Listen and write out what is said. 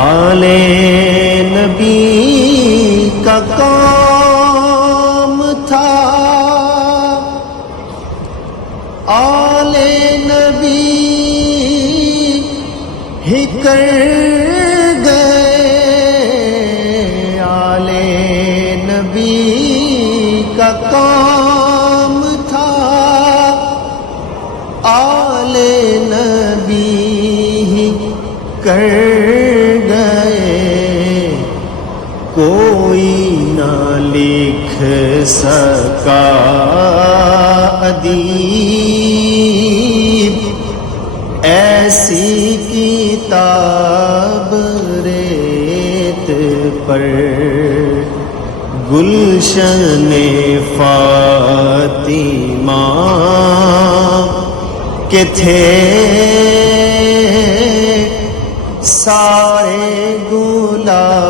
آلے نبی کا کام تھا، آلے نبی ہی کر گئے، آلے نبی کا کام تھا، آلے نبی ہی کر گئے، کوئی نہ لکھ سکا ادیب ایسی کتاب ریت پر، گلشن فاطمہ کے تھے سارے گلاب